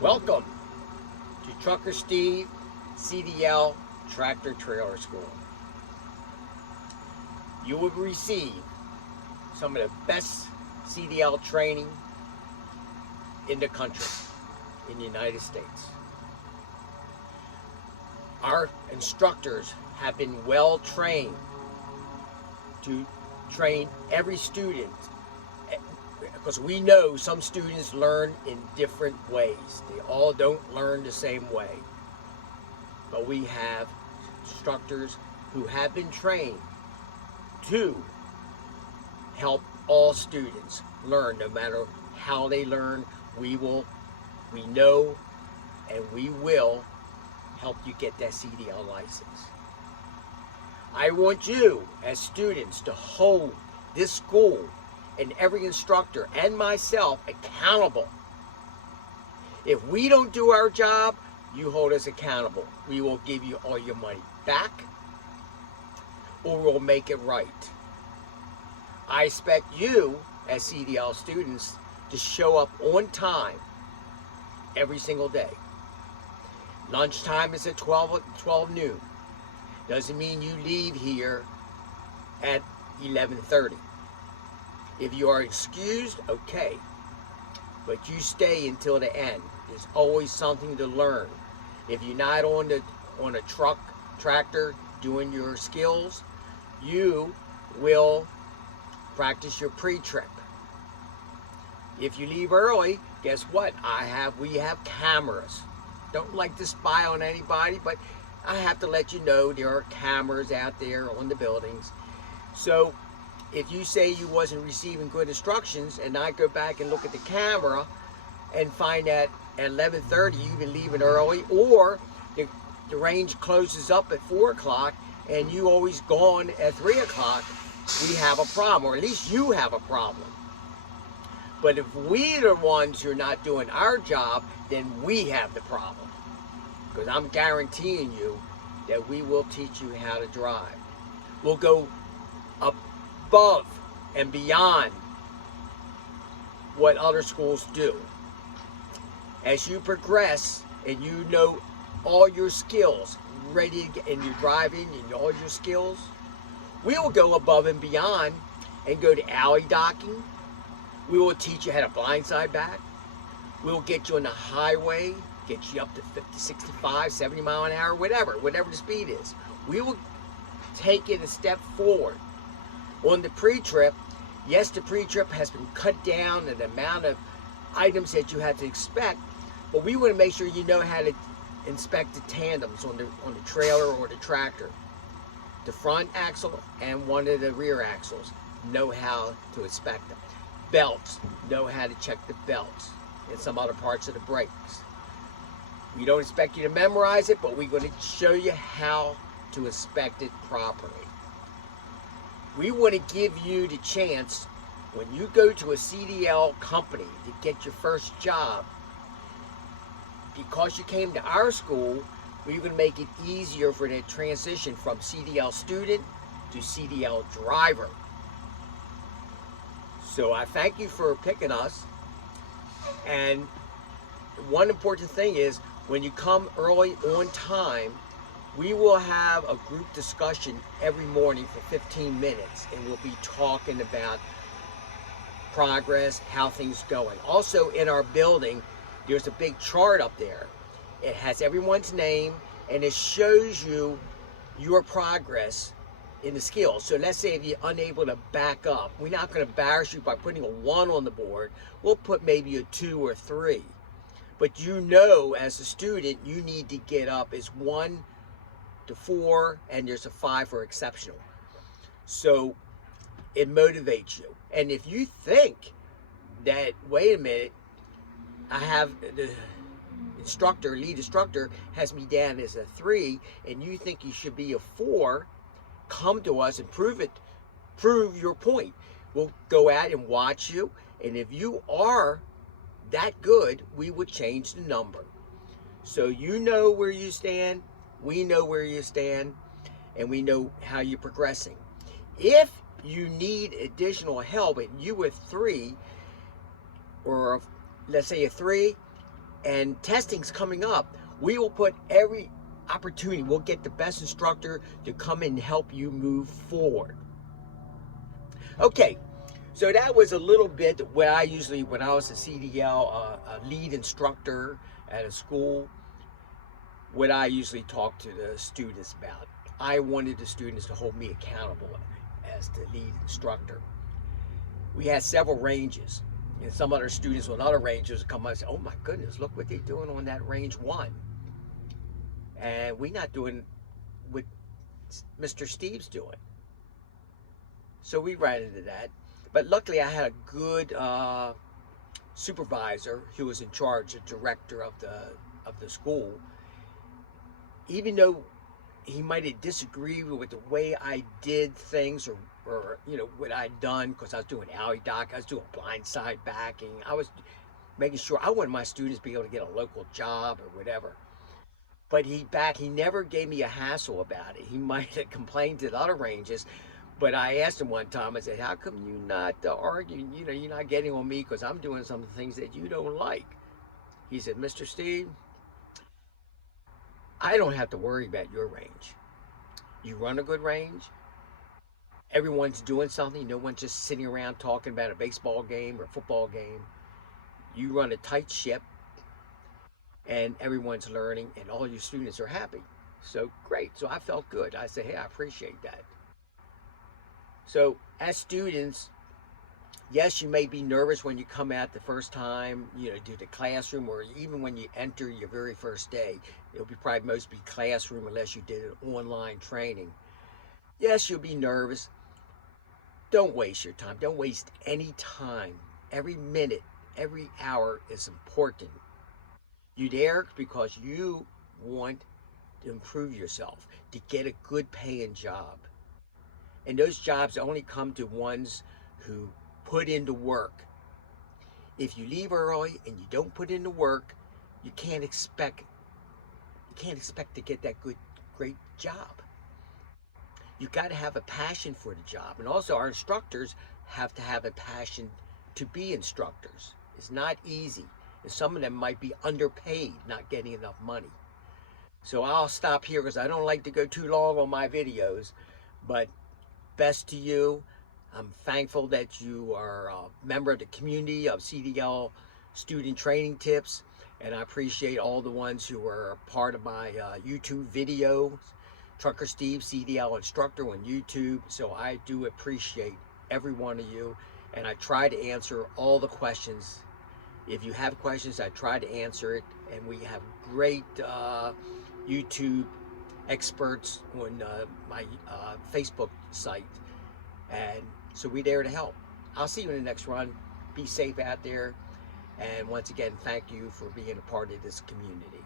Welcome to Trucker Steve CDL Tractor Trailer School. You will receive some of the best CDL training in the country, in the United States. Our instructors have been well trained to train every student, because we know some students learn in different ways. They all don't learn the same way. But we have instructors who have been trained to help all students learn, no matter how they learn. We know, and we will help you get that CDL license. I want you as students to hold this school and every instructor and myself accountable. If we don't do our job, you hold us accountable. We will give you all your money back, or we'll make it right. I expect you as CDL students to show up on time every single day. Lunchtime is at 12 noon. Doesn't mean you leave here at 11:30. If you are excused, okay, but you stay until the end. There's always something to learn. If you're not on a tractor doing your skills, you will practice your pre-trip. If you leave early, guess what? We have cameras. Don't like to spy on anybody, but I have to let you know there are cameras out there on the buildings. So if you say you wasn't receiving good instructions, and I go back and look at the camera and find that at 11:30 you've been leaving early, or the range closes up at 4 o'clock and you always gone at 3 o'clock, we have a problem, or at least you have a problem. But if we are the ones who are not doing our job, then we have the problem. Because I'm guaranteeing you that we will teach you how to drive. We'll go above and beyond what other schools do. As you progress and you know all your skills, ready to get, and you're driving and all your skills, we will go above and beyond and go to alley docking. We will teach you how to blindside back. We will get you on the highway, get you up to 50, 65, 70 mile an hour, whatever the speed is. We will take it a step forward. On the pre-trip, yes, the pre-trip has been cut down in the amount of items that you have to inspect, but we want to make sure you know how to inspect the tandems on the trailer or the tractor. The front axle and one of the rear axles, know how to inspect them. Belts, know how to check the belts and some other parts of the brakes. We don't expect you to memorize it, but we're going to show you how to inspect it properly. We want to give you the chance, when you go to a CDL company to get your first job, because you came to our school, we're going to make it easier for the transition from CDL student to CDL driver. So I thank you for picking us. And one important thing is, when you come early on time, we will have a group discussion every morning for 15 minutes, and we'll be talking about progress, how things going. Also in our building, there's a big chart up there. It has everyone's name, and it shows you your progress in the skills. So let's say if you're unable to back up, we're not going to embarrass you by putting a 1 on the board. We'll put maybe a 2 or 3. But you know, as a student, you need to get up as 1 to 4, and there's a 5 for exceptional. So it motivates you. And if you think that, wait a minute, I have the lead instructor has me down as a 3, and you think you should be a 4, come to us and prove your point. We'll go out and watch you, and if you are that good, we would change the number. So you know where you stand, we know where you stand, and we know how you're progressing. If you need additional help and you with 3, or let's say a 3, and testing's coming up, we will put every opportunity, we'll get the best instructor to come and help you move forward. Okay, so that was a little bit what I usually, when I was a CDL a lead instructor at a school, what I usually talk to the students about. I wanted the students to hold me accountable as the lead instructor. We had several ranges, and some other students on other ranges would come up and say, oh my goodness, look what they're doing on that range 1. And we're not doing what Mr. Steve's doing. So we ran into that. But luckily I had a good supervisor who was in charge, the director of the school. Even though he might have disagreed with the way I did things, or you know, what I'd done, because I was doing alley dock, I was doing blindside backing, I was making sure I wanted my students to be able to get a local job or whatever. But he never gave me a hassle about it. He might have complained to the other ranges, but I asked him one time, I said, how come you not arguing, you know, you're not getting on me because I'm doing some things that you don't like? He said, Mr. Steve, I don't have to worry about your range. You run a good range. Everyone's doing something. No one's just sitting around talking about a baseball game or football game. You run a tight ship, and everyone's learning, and all your students are happy. So great. So I felt good. I said, hey, I appreciate that. So as students, yes, you may be nervous when you come out the first time, you know, to the classroom, or even when you enter your very first day. It'll be probably mostly classroom unless you did an online training. Yes, you'll be nervous. Don't waste your time. Don't waste any time. Every minute, every hour is important. You're there because you want to improve yourself, to get a good paying job. And those jobs only come to ones who put into work. If you leave early and you don't put into work, you can't expect to get that great job. You got to have a passion for the job. And also our instructors have to have a passion to be instructors. It's not easy. And some of them might be underpaid, not getting enough money. So I'll stop here because I don't like to go too long on my videos. But best to you. I'm thankful that you are a member of the community of CDL Student Training Tips, and I appreciate all the ones who are part of my YouTube videos. Trucker Steve, CDL Instructor on YouTube. So I do appreciate every one of you, and I try to answer all the questions. If you have questions, I try to answer it, and we have great YouTube experts on my Facebook site, and so we're there to help. I'll see you in the next run. Be safe out there, and once again, thank you for being a part of this community.